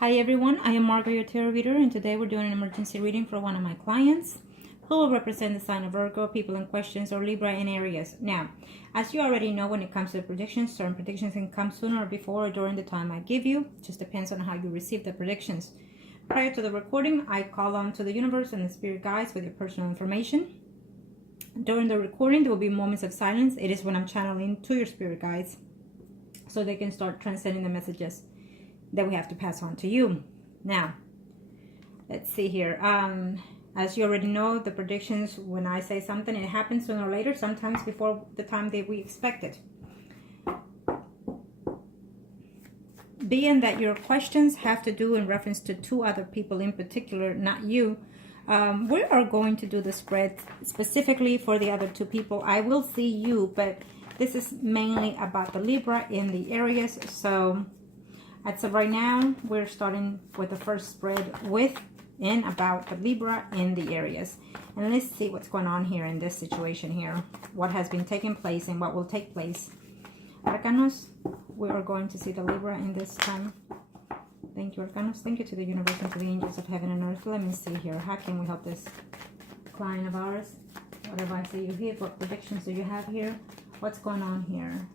Hi everyone, I am Margourtarotreader, and today we're doing an emergency reading for one of my clients who will represent the sign of Virgo, people in questions, or Libra in Aries. Now, as you already know, when it comes to predictions, certain predictions can come sooner or before or during the time I give you. It just depends on how you receive the predictions. Prior to the recording, I call on to the universe and the spirit guides with your personal information. During the recording, there will be moments of silence. It is when I'm channeling to your spirit guides so they can start transcending the messages that we have to pass on to you. Now, let's see here. As you already know, the predictions, when I say something, it happens sooner or later, sometimes before the time that we expect it. Being that your questions have to do in reference to two other people in particular, not you, we are going to do the spread specifically for the other two people. I will see you, but this is mainly about the Libra in the Aries. So as of right now, we're starting with the first spread with and about the Libra in the Aries. And let's see what's going on here in this situation here. What has been taking place and what will take place. Arcanos, we are going to see the Libra in this time. Thank you, Arcanos. Thank you to the universe and to the angels of heaven and earth. Let me see here. How can we help this client of ours? What advice do you give? What predictions do you have here? What's going on here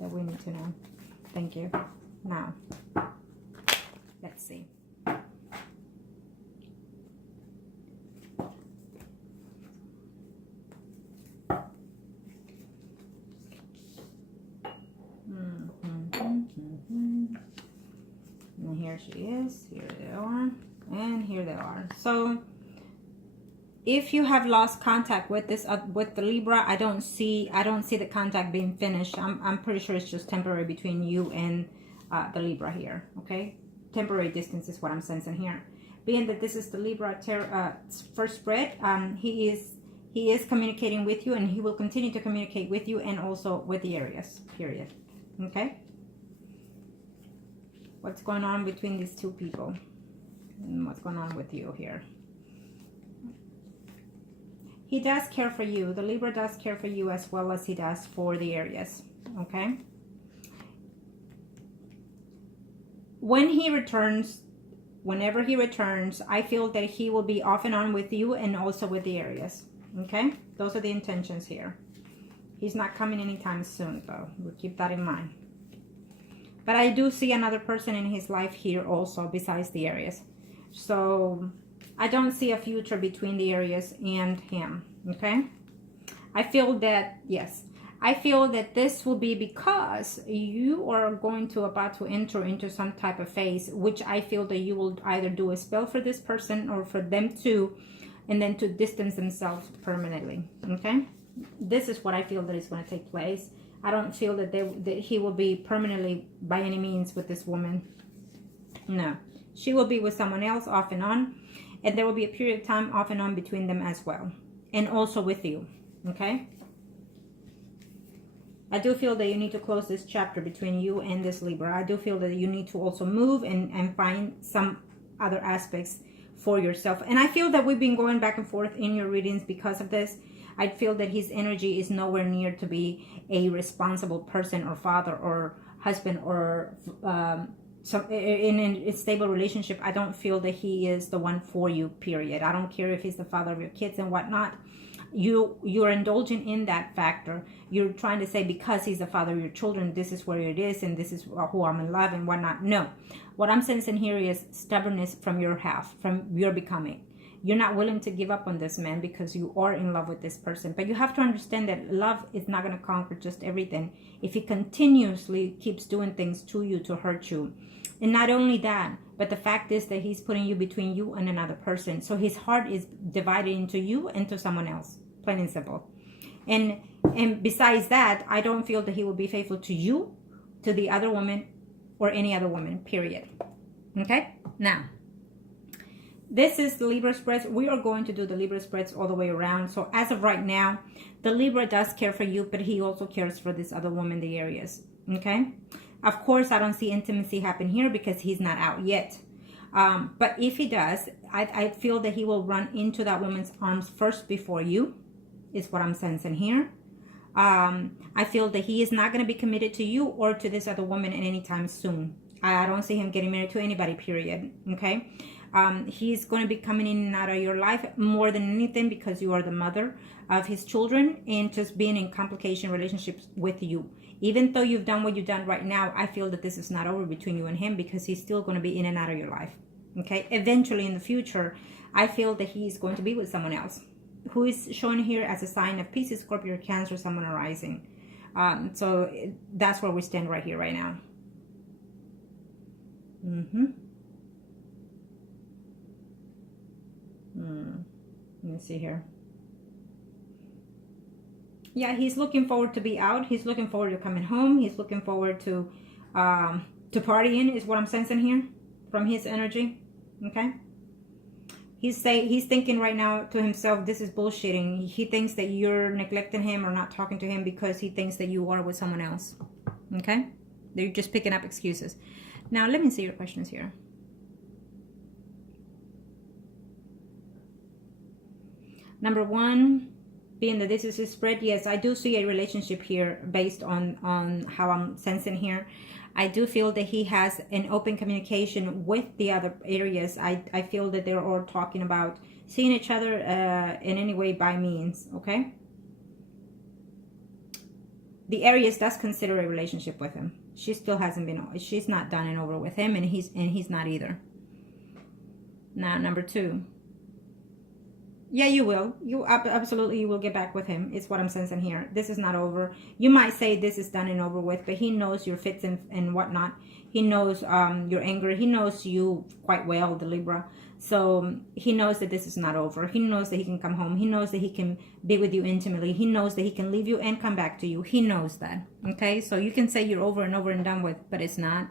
that we need to know? Thank you. Now, let's see. And here she is. Here they are. And here they are. So, if you have lost contact with this with the Libra, I don't see the contact being finished. I'm pretty sure it's just temporary between you and the Libra here. Okay, temporary distance is what I'm sensing here. Being that this is the Libra first spread, he is communicating with you, and he will continue to communicate with you and also with the Aries. Period. Okay. What's going on between these two people? And what's going on with you here? He does care for you. The Libra does care for you as well as he does for the Aries. Okay. When he returns, whenever he returns, I feel that he will be off and on with you and also with the Aries. Okay. Those are the intentions here. He's not coming anytime soon, though. We'll keep that in mind. But I do see another person in his life here also besides the Aries. So I don't see a future between the Aries and him. Okay. I feel that, yes. I feel that this will be because you are about to enter into some type of phase, which I feel that you will either do a spell for this person or for them to, and then to distance themselves permanently. Okay. This is what I feel that is going to take place. I don't feel that he will be permanently by any means with this woman. No. She will be with someone else off and on. And there will be a period of time off and on between them as well. And also with you. Okay? I do feel that you need to close this chapter between you and this Libra. I do feel that you need to also move and find some other aspects for yourself. And I feel that we've been going back and forth in your readings because of this. I feel that his energy is nowhere near to be a responsible person or father or husband or in a stable relationship. I don't feel that he is the one for you, period. I don't care if he's the father of your kids and whatnot. You're indulging in that factor. You're trying to say because he's the father of your children, this is where it is and this is who I'm in love and whatnot. No. What I'm sensing here is stubbornness from your half, from your becoming. You're not willing to give up on this man because you are in love with this person. But you have to understand that love is not going to conquer just everything if he continuously keeps doing things to you to hurt you. And not only that, but the fact is that he's putting you between you and another person. So his heart is divided into you and to someone else. Plain and simple. And besides that, I don't feel that he will be faithful to you, to the other woman, or any other woman, period. Okay? Now, this is the Libra spreads. We are going to do the Libra spreads all the way around. So as of right now, the Libra does care for you, but he also cares for this other woman, the Aries. Okay? Of course, I don't see intimacy happen here because he's not out yet. But if he does, I feel that he will run into that woman's arms first before you, is what I'm sensing here. I feel that he is not going to be committed to you or to this other woman at any time soon. I don't see him getting married to anybody, period. Okay. He's going to be coming in and out of your life more than anything because you are the mother of his children, and just being in complication relationships with you. Even though you've done what you've done right now, I feel that this is not over between you and him, because he's still going to be in and out of your life. Okay. Eventually in the future, I feel that he's going to be with someone else, who is shown here as a sign of Pisces, Scorpio, Cancer, someone arising. So that's where we stand right here, right now. Let me see here. Yeah, he's looking forward to be out. He's looking forward to coming home. He's looking forward to partying, is what I'm sensing here from his energy. Okay. He's thinking right now to himself, this is bullshitting. He thinks that you're neglecting him or not talking to him because he thinks that you are with someone else. Okay. They're just picking up excuses. Now, let me see your questions here. Number one, being that this is a spread, yes, I do see a relationship here based on how I'm sensing here. I do feel that he has an open communication with the other areas. I feel that they're all talking about seeing each other in any way by means, okay? The Aries does consider a relationship with him. She still hasn't been, she's not done and over with him, and he's not either. Now, number two. Yeah, you will. You absolutely, you will get back with him. It's what I'm sensing here. This is not over. You might say this is done and over with, but he knows your fits and whatnot. He knows your anger. He knows you quite well, the Libra. So he knows that this is not over. He knows that he can come home. He knows that he can be with you intimately. He knows that he can leave you and come back to you. He knows that. Okay, so you can say you're over and over and done with, but it's not.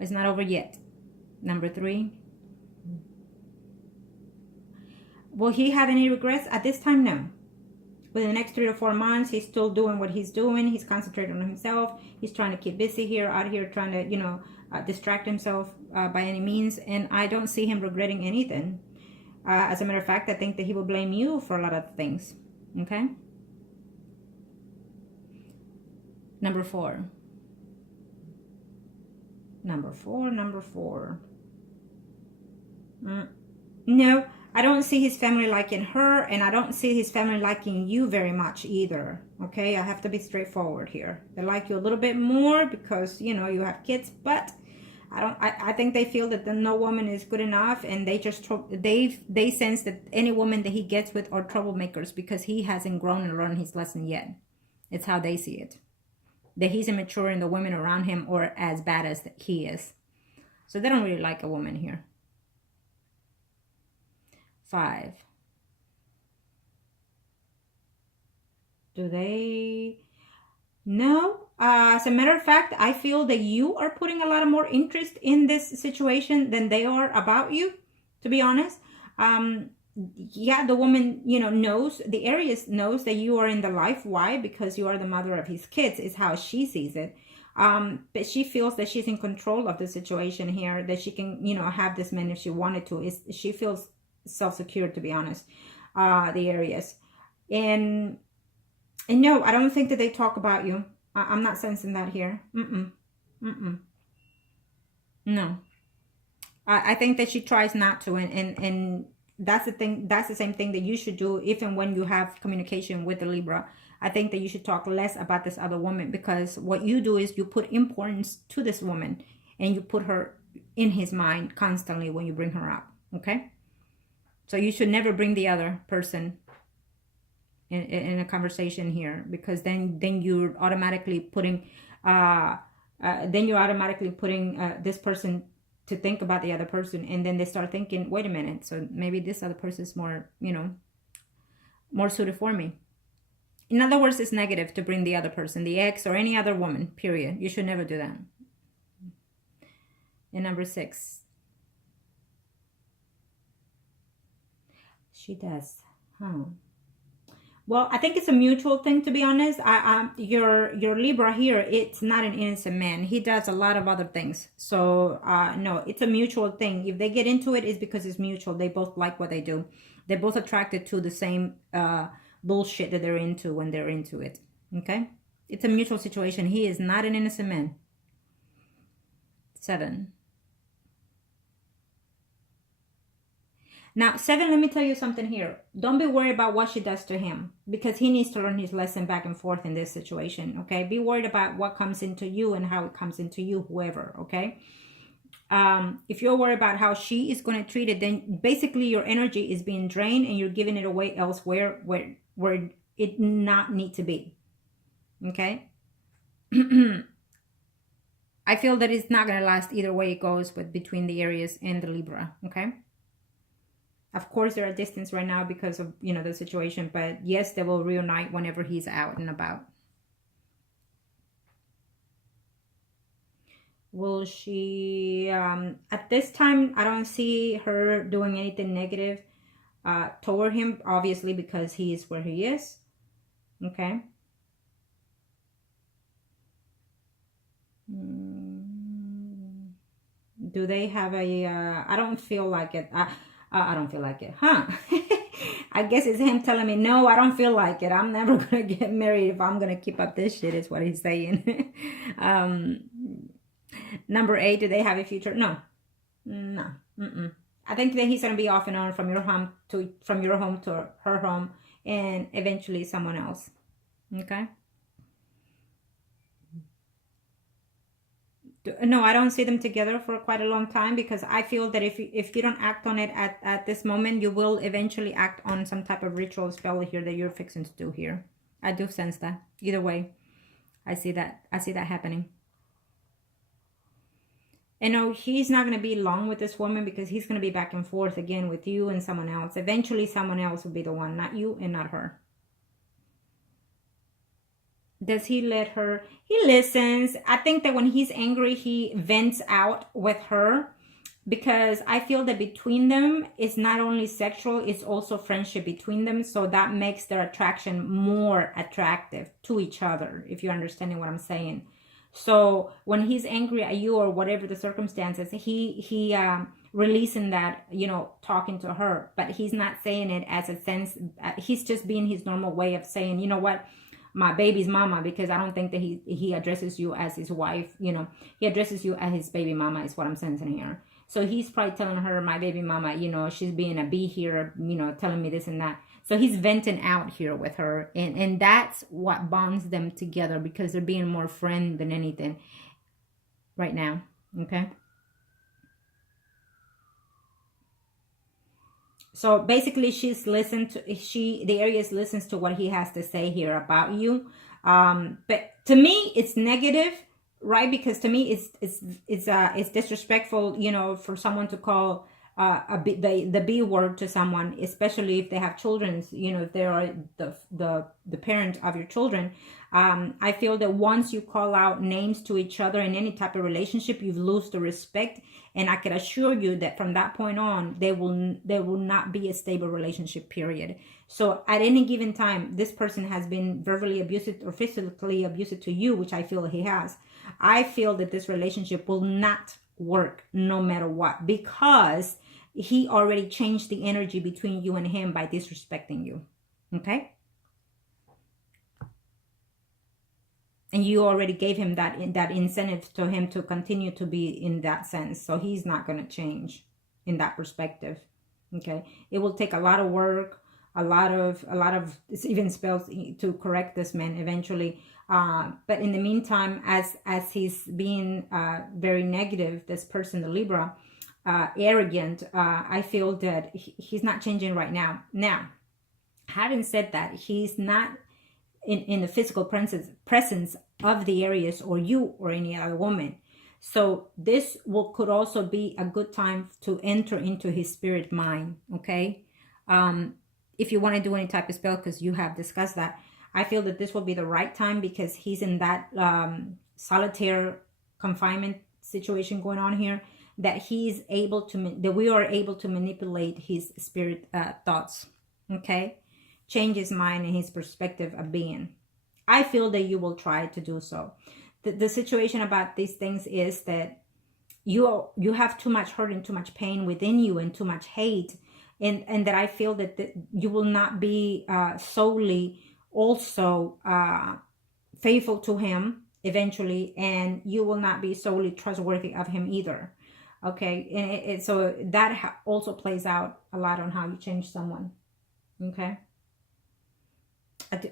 It's not over yet. Number three. Will he have any regrets? At this time, no. Within the next 3 or 4 months, he's still doing what he's doing. He's concentrating on himself. He's trying to keep busy here, out here, trying to, you know, distract himself by any means. And I don't see him regretting anything. As a matter of fact, I think that he will blame you for a lot of things. Okay? Number four. Number four. No. I don't see his family liking her, and I don't see his family liking you very much either. Okay, I have to be straightforward here. They like you a little bit more because, you know, you have kids, but I think they feel that no woman is good enough, and they just they sense that any woman that he gets with are troublemakers because he hasn't grown and learned his lesson yet. It's how they see it. That he's immature and the women around him are as bad as he is. So they don't really like a woman here. 5. Do they? No. As a matter of fact, I feel that you are putting a lot of more interest in this situation than they are about you, to be honest. Yeah, the woman, you know, knows, the Aries knows that you are in the life. Why? Because you are the mother of his kids, is how she sees it. But she feels that she's in control of the situation here, that she can, you know, have this man if she wanted to. She feels self-secure, to be honest, the Aries. And no, I don't think that they talk about you. I'm not sensing that here. No. I think that she tries not to, and that's the thing. That's the same thing that you should do if and when you have communication with the Libra. I think that you should talk less about this other woman, because what you do is you put importance to this woman and you put her in his mind constantly when you bring her up. Okay? So you should never bring the other person in a conversation here, because then you're automatically putting this person to think about the other person, and then they start thinking, wait a minute, so maybe this other person is more, you know, more suited for me. In other words, it's negative to bring the other person, the ex or any other woman, period. You should never do that. And number 6. She does. Huh. Well, I think it's a mutual thing, to be honest. Your Libra here, it's not an innocent man. He does a lot of other things. So, no, it's a mutual thing. If they get into it, it's because it's mutual. They both like what they do. They're both attracted to the same bullshit that they're into when they're into it. Okay? It's a mutual situation. He is not an innocent man. 7. Now, 7, let me tell you something here. Don't be worried about what she does to him, because he needs to learn his lesson back and forth in this situation, okay? Be worried about what comes into you and how it comes into you, whoever, okay? If you're worried about how she is going to treat it, then basically your energy is being drained and you're giving it away elsewhere where it not need to be, okay? I feel that it's not going to last either way it goes, but between the Aries and the Libra, okay? Of course, they're at distance right now because of, you know, the situation. But yes, they will reunite whenever he's out and about. Will she, at this time, I don't see her doing anything negative toward him, obviously, because he is where he is. Okay. Do they have a, I don't feel like it. I don't feel like it, huh? I guess it's him telling me, no, I don't feel like it. I'm never going to get married if I'm going to keep up this shit, is what he's saying. Number 8, do they have a future? No. No. I think that he's going to be off and on from your home to her home, and eventually someone else. Okay? No, I don't see them together for quite a long time, because I feel that if you don't act on it at this moment, you will eventually act on some type of ritual spell here that you're fixing to do here. I do sense that. Either way, I see that happening. And no, he's not going to be long with this woman, because he's going to be back and forth again with you and someone else. Eventually, someone else will be the one, not you and not her. Does he let her? He listens. I think that when he's angry, he vents out with her, because I feel that between them, it's not only sexual, it's also friendship between them. So that makes their attraction more attractive to each other, if you're understanding what I'm saying. So when he's angry at you or whatever the circumstances, he releasing that, you know, talking to her, but he's not saying it as a sense. He's just being his normal way of saying, you know what, my baby's mama, because I don't think that he addresses you as his wife, you know, he addresses you as his baby mama, is what I'm sensing here. So he's probably telling her, my baby mama, you know, she's being a bee here, you know, telling me this and that. So he's venting out here with her, and that's what bonds them together, because they're being more friend than anything right now, okay? So basically, the Aries listens to what he has to say here about you. But to me, it's negative, right? Because to me, it's disrespectful, you know, for someone to call the B word to someone, especially if they have children, you know, if they are the parent of your children. I feel that once you call out names to each other in any type of relationship, you've lost the respect. And I can assure you that from that point on, there will not be a stable relationship, period. So at any given time, this person has been verbally abusive or physically abusive to you, which I feel he has. I feel that this relationship will not work no matter what, because he already changed the energy between you and him by disrespecting you. Okay? And you already gave him that incentive to him to continue to be in that sense. So he's not going to change in that perspective. Okay? It will take a lot of work, a lot of even spells to correct this man eventually. But in the meantime, as he's being very negative, this person, the Libra, arrogant, I feel that he's not changing right now. Now, having said that, he's not in the physical presence of the Aries or you or any other woman. So this could also be a good time to enter into his spirit mind, okay? If you want to do any type of spell, because you have discussed that, I feel that this will be the right time, because he's in that solitary confinement situation going on here, that we are able to manipulate his spirit thoughts, okay? Change his mind and his perspective of being. I feel that you will try to do so. The situation about these things is that you have too much hurt and too much pain within you and too much hate, and that I feel that you will not be solely also faithful to him eventually, and you will not be solely trustworthy of him either. Okay, and so that also plays out a lot on how you change someone. Okay,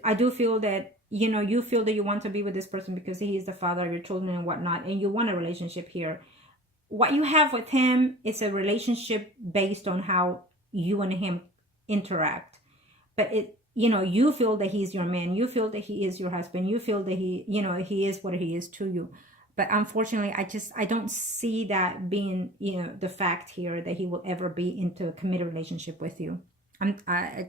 I do feel that, you know, you feel that you want to be with this person because he is the father of your children and whatnot, and you want a relationship here. What you have with him is a relationship based on how you and him interact. But it, you know, you feel that he's your man. You feel that he is your husband. You feel that he, you know, he is what he is to you. But unfortunately, I don't see that being, you know, the fact here that he will ever be into a committed relationship with you. I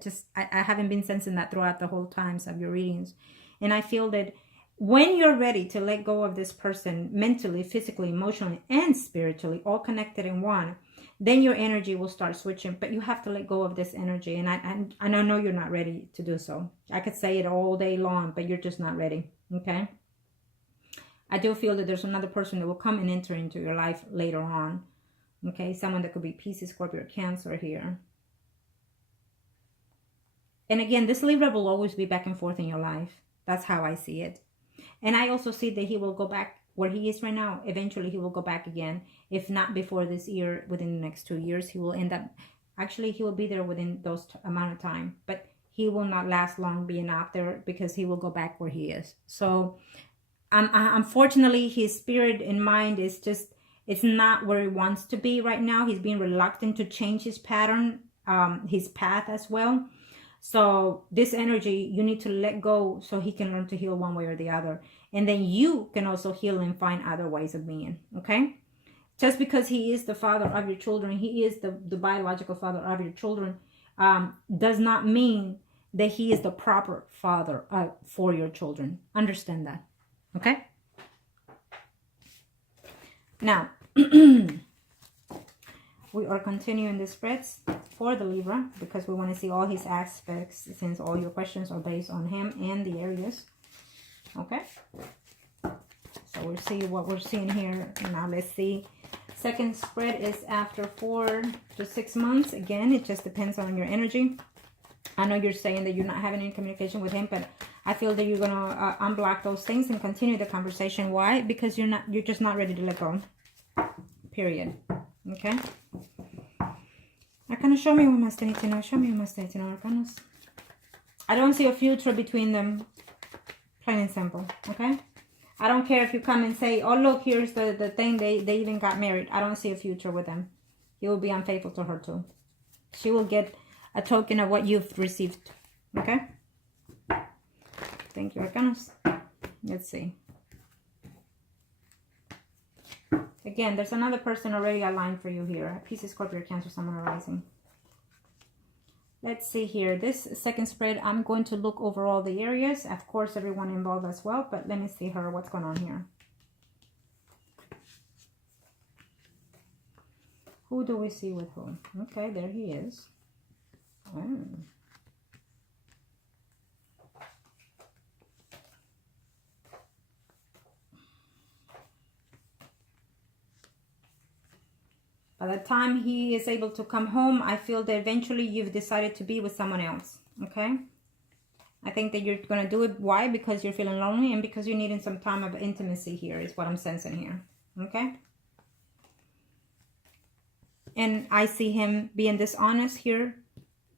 haven't been sensing that throughout the whole times of your readings. And I feel that when you're ready to let go of this person mentally, physically, emotionally, and spiritually, all connected in one, then your energy will start switching. But you have to let go of this energy. And I know you're not ready to do so. I could say it all day long, but you're just not ready. Okay? I do feel that there's another person that will come and enter into your life later on. Okay? Someone that could be Pisces, Scorpio, or Cancer here. And again, this Libra will always be back and forth in your life. That's how I see it. And I also see that he will go back where he is right now. Eventually, he will go back again. If not before this year, within the next 2 years, he will end up... Actually, he will be there within those amount of time. But he will not last long being out there because he will go back where he is. So, unfortunately, his spirit and mind is just... It's not where he wants to be right now. He's being reluctant to change his pattern, his path as well. So this energy, you need to let go so he can learn to heal one way or the other. And then you can also heal and find other ways of being, okay? Just because he is the father of your children, he is the biological father of your children, does not mean that he is the proper father for your children. Understand that, okay? Now, we are continuing the spreads for the Libra because we want to see all his aspects since all your questions are based on him and the Aries. Okay. So we'll see what we're seeing here. Now let's see. Second spread is after 4 to 6 months. Again, it just depends on your energy. I know you're saying that you're not having any communication with him, but I feel that you're going to unblock those things and continue the conversation. Why? Because you're just not ready to let go. Period. Okay. Arcana, show me what must I need to know. Show me what must I need to know, Arcanos. I don't see a future between them. Plain and simple. Okay. I don't care if you come and say, oh, look, here's the thing. They even got married. I don't see a future with them. He will be unfaithful to her too. She will get a token of what you've received. Okay. Thank you, Arcanos. Let's see. Again, there's another person already aligned for you here. Pisces, Scorpio, Cancer, Sun, Moon, Rising. Let's see here. This second spread, I'm going to look over all the areas. Of course, everyone involved as well. But let me see her. What's going on here? Who do we see with whom? Okay, there he is. Oh. By the time he is able to come home, I feel that eventually you've decided to be with someone else, okay? I think that you're going to do it. Why? Because you're feeling lonely and because you're needing some time of intimacy here is what I'm sensing here, okay? And I see him being dishonest here.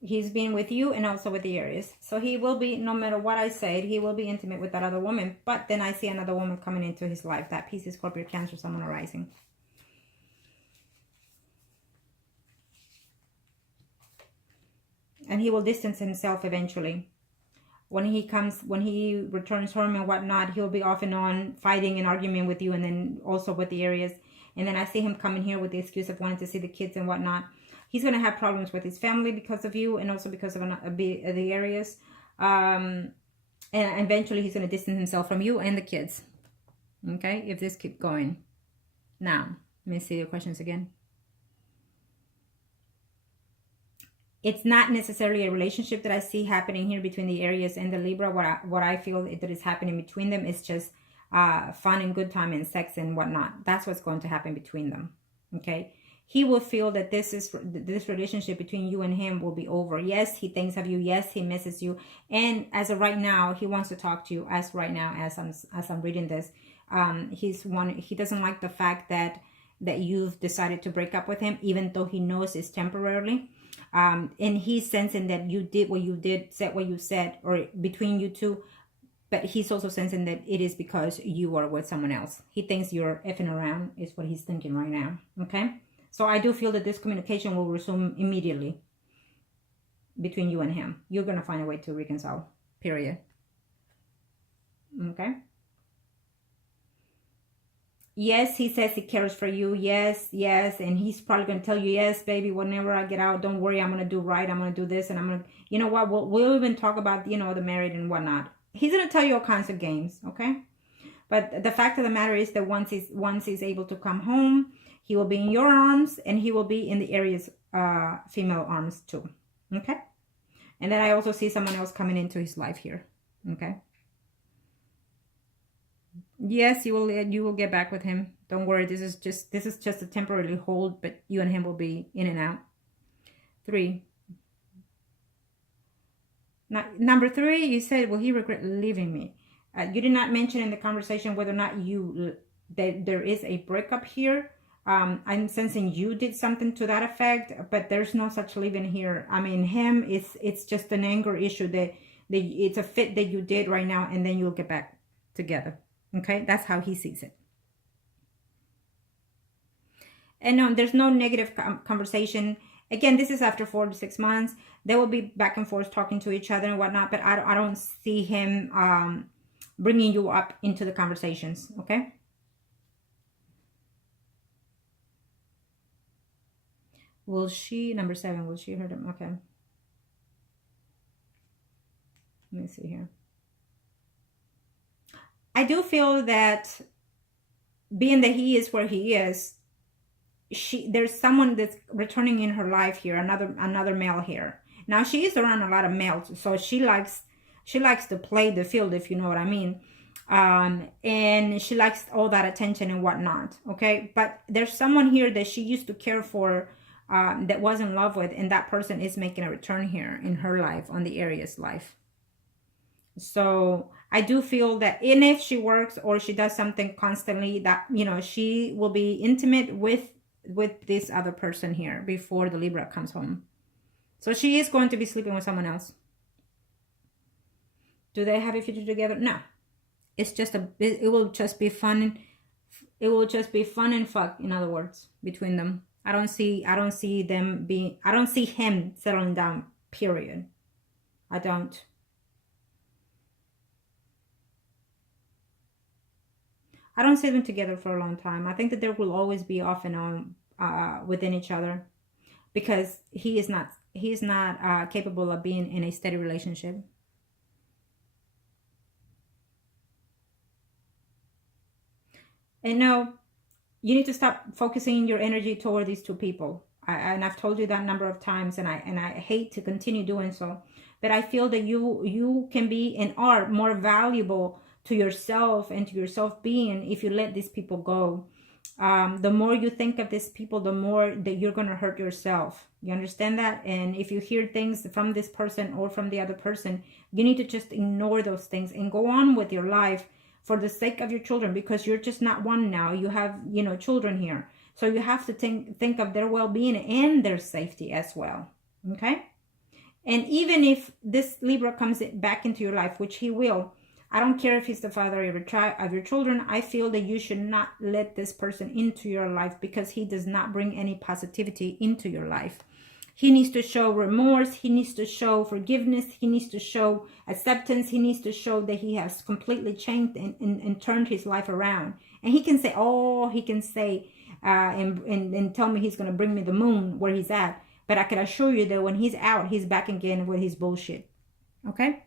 He's being with you and also with the Aries. So he will be, no matter what I said, he will be intimate with that other woman. But then I see another woman coming into his life. That Pisces, Scorpio, Cancer, Sun, Moon, Rising. And he will distance himself eventually. When he returns home and whatnot, he'll be off and on fighting and arguing with you and then also with the Aries. And then I see him coming here with the excuse of wanting to see the kids and whatnot. He's going to have problems with his family because of you and also because of the Aries. And eventually he's going to distance himself from you and the kids. Okay, if this keeps going. Now, let me see your questions again. It's not necessarily a relationship that I see happening here between the Aries and the Libra. What I feel that is happening between them is just fun and good time and sex and whatnot. That's what's going to happen between them. Okay. He will feel that this relationship between you and him will be over. Yes, he thinks of you. Yes, he misses you. And as of right now, he wants to talk to you as right now, as I'm reading this. He doesn't like the fact that you've decided to break up with him, even though he knows it's temporarily. And he's sensing that you did what you did, said what you said, or between you two. But he's also sensing that it is because you are with someone else. He thinks you're effing around, is what he's thinking right now. Okay? So I do feel that this communication will resume immediately between you and him. You're going to find a way to reconcile. Period. Okay? Yes, he says he cares for you. Yes, yes. And he's probably going to tell you, yes, baby, whenever I get out, don't worry, I'm going to do right. I'm going to do this. And I'm going to, you know what? We'll even talk about, the married and whatnot. He's going to tell you all kinds of games. Okay? But the fact of the matter is that once he's able to come home, he will be in your arms, and he will be in the area's female arms too. Okay? And then I also see someone else coming into his life here. Okay? Yes, you will get back with him. Don't worry. This is just a temporary hold, but you and him will be in and out. 3. Now, number 3, you said, will he regret leaving me? You did not mention in the conversation whether or not that there is a breakup here. I'm sensing you did something to that effect, but there's no such leaving here. I mean, him, it's just an anger issue that it's a fit that you did right now, and then you'll get back together. Okay, that's how he sees it. And no, there's no negative conversation. Again, this is after 4 to 6 months. They will be back and forth talking to each other and whatnot, but I don't see him bringing you up into the conversations. Okay. Will she, number 7, will she hurt him? Okay. Let me see here. I do feel that being that he is where he is, there's someone that's returning in her life here, another male here. Now she is around a lot of males, so she likes to play the field, if you know what I mean. And she likes all that attention and whatnot. Okay, but there's someone here that she used to care for, that was in love with, and that person is making a return here in her life, on the area's life. So I do feel that, and if she works or she does something constantly, that, she will be intimate with this other person here before the Libra comes home. So she is going to be sleeping with someone else. Do they have a future together? No. It's just it will just be fun. It will just be fun and fuck, in other words, between them. I don't see him settling down, period. I don't. I don't see them together for a long time. I think that there will always be off and on within each other, because he is not capable of being in a steady relationship. And no, you need to stop focusing your energy toward these two people. And I've told you that a number of times, and I hate to continue doing so, but I feel that you can be and are more valuable to yourself and to your self-being if you let these people go. The more you think of these people, the more that you're going to hurt yourself. You understand that? And if you hear things from this person or from the other person, you need to just ignore those things and go on with your life for the sake of your children, because you're just not one now. You have, children here. So you have to think of their well-being and their safety as well. Okay? And even if this Libra comes back into your life, which he will, I don't care if he's the father of your children. I feel that you should not let this person into your life, because he does not bring any positivity into your life. He needs to show remorse. He needs to show forgiveness. He needs to show acceptance. He needs to show that he has completely changed and turned his life around. And he can say, and tell me he's going to bring me the moon where he's at. But I can assure you that when he's out, he's back again with his bullshit. Okay?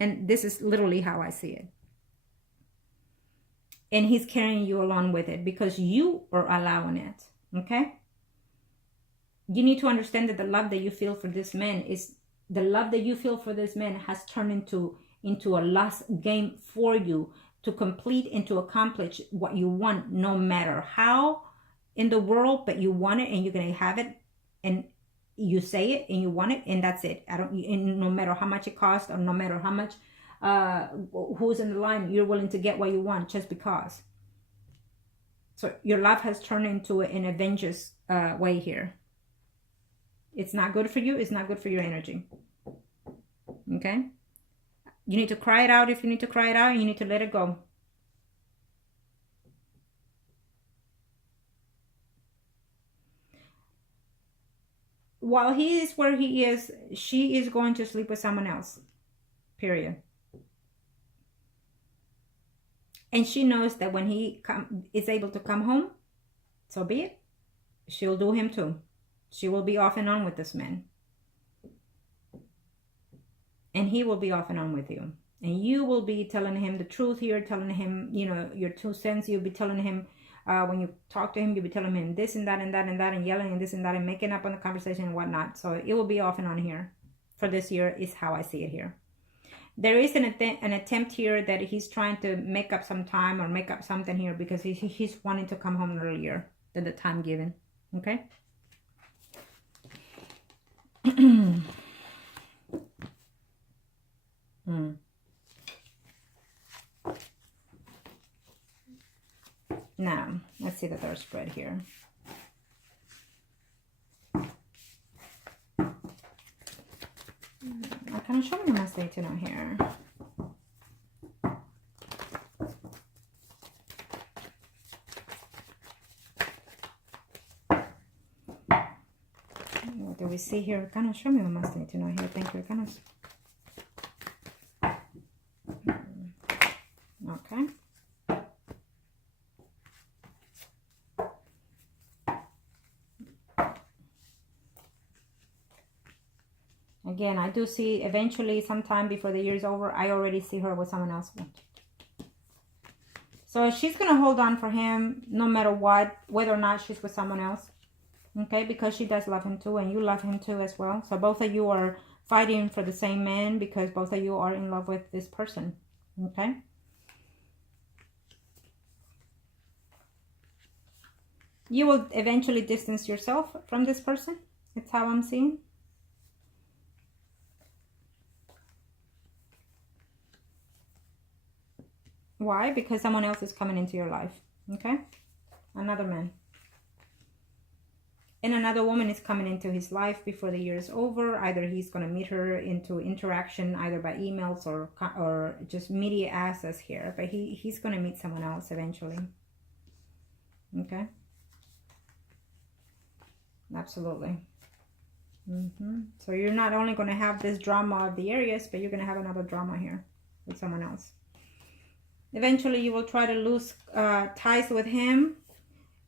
And this is literally how I see it. And he's carrying you along with it because you are allowing it. Okay? You need to understand that the love that you feel for this man has turned into a last game for you to complete and to accomplish what you want, no matter how in the world, but you want it and you're going to have it, and you say it and you want it, and that's it. And no matter how much it costs, or no matter how much who's in the line, you're willing to get what you want just because. So your love has turned into an avengers way here. It's not good for you. It's not good for your energy. Okay? You need to cry it out if you need to cry it out, and you need to let it go. While he is where he is, she is going to sleep with someone else. Period. And she knows that when he is able to come home, so be it. She'll do him too. She will be off and on with this man. And he will be off and on with you. And you will be telling him the truth here, telling him, you know, your 2 cents. You'll be telling him, when you talk to him, you'll be telling him this and that and that and that, and yelling and this and that, and making up on the conversation and whatnot. So it will be off and on here. For this year is how I see it here. There is an attempt here that he's trying to make up some time or make up something here because he's wanting to come home earlier than the time given. Okay? Now, let's see the third spread here. I kind of show you my state to know here. What do we see here? Kind of show me what my state to know here. Thank you. Kind of. Okay. Again, I do see eventually sometime before the year is over, I already see her with someone else. So she's going to hold on for him no matter what, whether or not she's with someone else. Okay, because she does love him too, and you love him too as well. So both of you are fighting for the same man because both of you are in love with this person. Okay. You will eventually distance yourself from this person. That's how I'm seeing. Why? Because someone else is coming into your life. Okay? Another man. And another woman is coming into his life before the year is over. Either he's going to meet her into interaction either by emails or just media access here. But he's going to meet someone else eventually. Okay? Absolutely. So you're not only going to have this drama of the Aries, but you're going to have another drama here with someone else. Eventually, you will try to lose ties with him.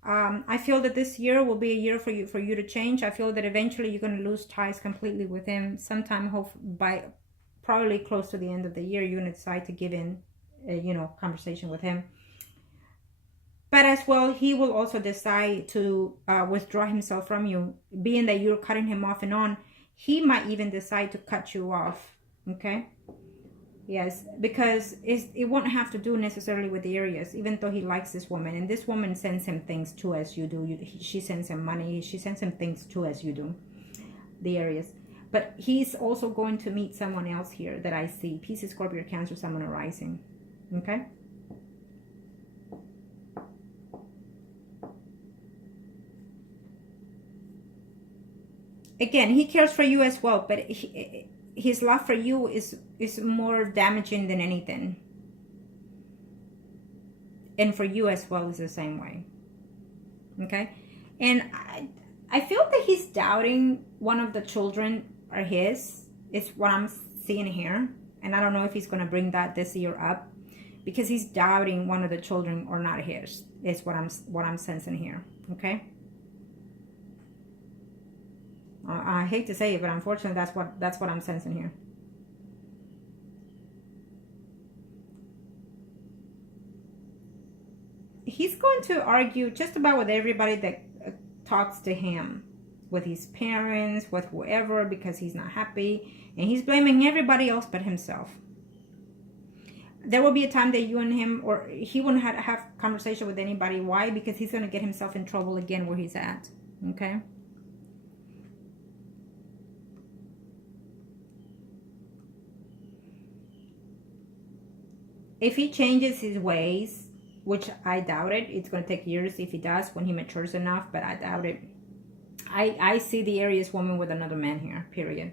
I feel that this year will be a year for you to change. I feel that eventually you're going to lose ties completely with him. Sometime, by probably close to the end of the year, you're going to decide to give in, conversation with him. But as well, he will also decide to withdraw himself from you. Being that you're cutting him off and on, he might even decide to cut you off. Okay? Yes, because it won't have to do necessarily with the Aries, even though he likes this woman. And this woman sends him things too as you do. She sends him money. She sends him things too as you do, the Aries. But he's also going to meet someone else here that I see. Pisces, Scorpio, Cancer, someone arising. Okay? Again, he cares for you as well, but his love for you is more damaging than anything. And for you as well is the same way. Okay? And I feel that he's doubting one of the children are his. Is what I'm seeing here. And I don't know if he's going to bring that this year up. Because he's doubting one of the children or not his. Is what I'm sensing here. Okay? I hate to say it, but unfortunately, that's what I'm sensing here. He's going to argue just about with everybody that talks to him, with his parents, with whoever, because he's not happy, and he's blaming everybody else but himself. There will be a time that you and him, or he won't have conversation with anybody. Why? Because he's going to get himself in trouble again where he's at. Okay? If he changes his ways, which I doubt it, it's going to take years if he does, when he matures enough, but I doubt it. I see the Aries woman with another man here, period.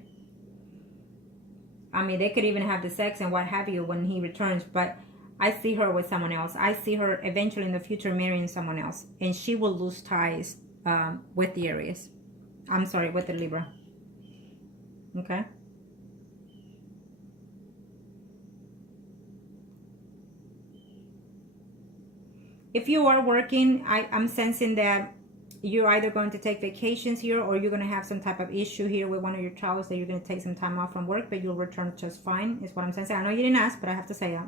I mean, they could even have the sex and what have you when he returns, but I see her with someone else. I see her eventually in the future marrying someone else, and she will lose ties with the Aries. I'm sorry, with the Libra. Okay? If you are working, I'm sensing that you're either going to take vacations here, or you're going to have some type of issue here with one of your childs that you're going to take some time off from work, but you'll return just fine, is what I'm sensing. I know you didn't ask, but I have to say that.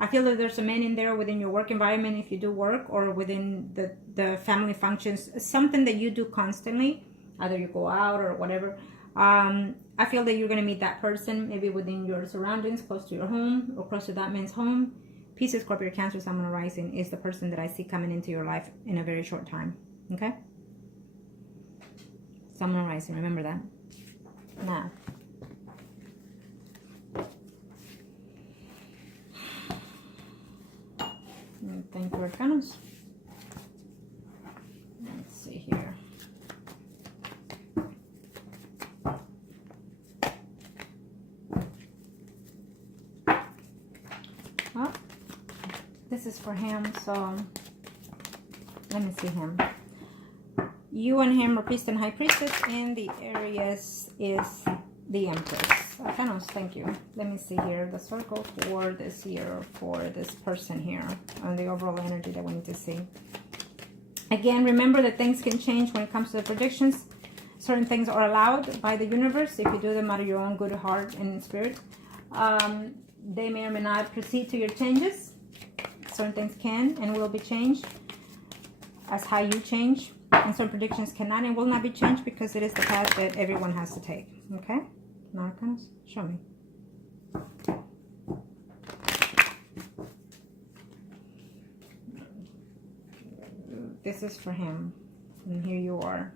I feel that there's a man in there within your work environment, if you do work, or within the family functions, something that you do constantly, either you go out or whatever. I feel that you're going to meet that person, maybe within your surroundings, close to your home, or close to that man's home. Pisces, Scorpio, Cancer, Sun, Moon, Rising is the person that I see coming into your life in a very short time. Okay? Sun, Moon, Rising, remember that. Now, thank you, Arcanos. Let's see here. Well, this is for him, so let me see him. You and him are priest and high priestess, and the Aries is the Empress. Arcanos, thank you. Let me see here the circle for this year for this person here, and the overall energy that we need to see. Again, remember that things can change when it comes to the predictions. Certain things are allowed by the universe if you do them out of your own good heart and spirit. They may or may not proceed to your changes. Certain things can and will be changed as how you change, and some predictions cannot and will not be changed because it is the path that everyone has to take. Okay? Now, Arcanos, show me. This is for him, and here you are.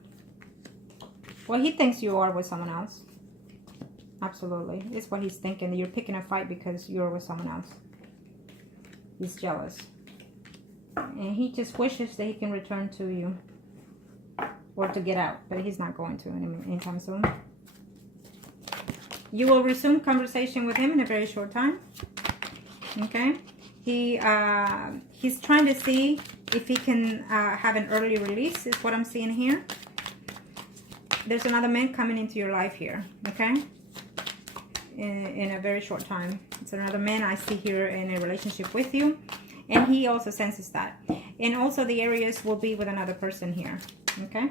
Well, he thinks you are with someone else. Absolutely. It's what he's thinking. You're picking a fight because you're with someone else. He's jealous. And he just wishes that he can return to you. Or to get out. But he's not going to anytime soon. You will resume conversation with him in a very short time. Okay? He's trying to see if he can have an early release, is what I'm seeing here. There's another man coming into your life here. Okay? In a very short time. It's another man I see here in a relationship with you, and he also senses that. And also the Aries will be with another person here. Okay?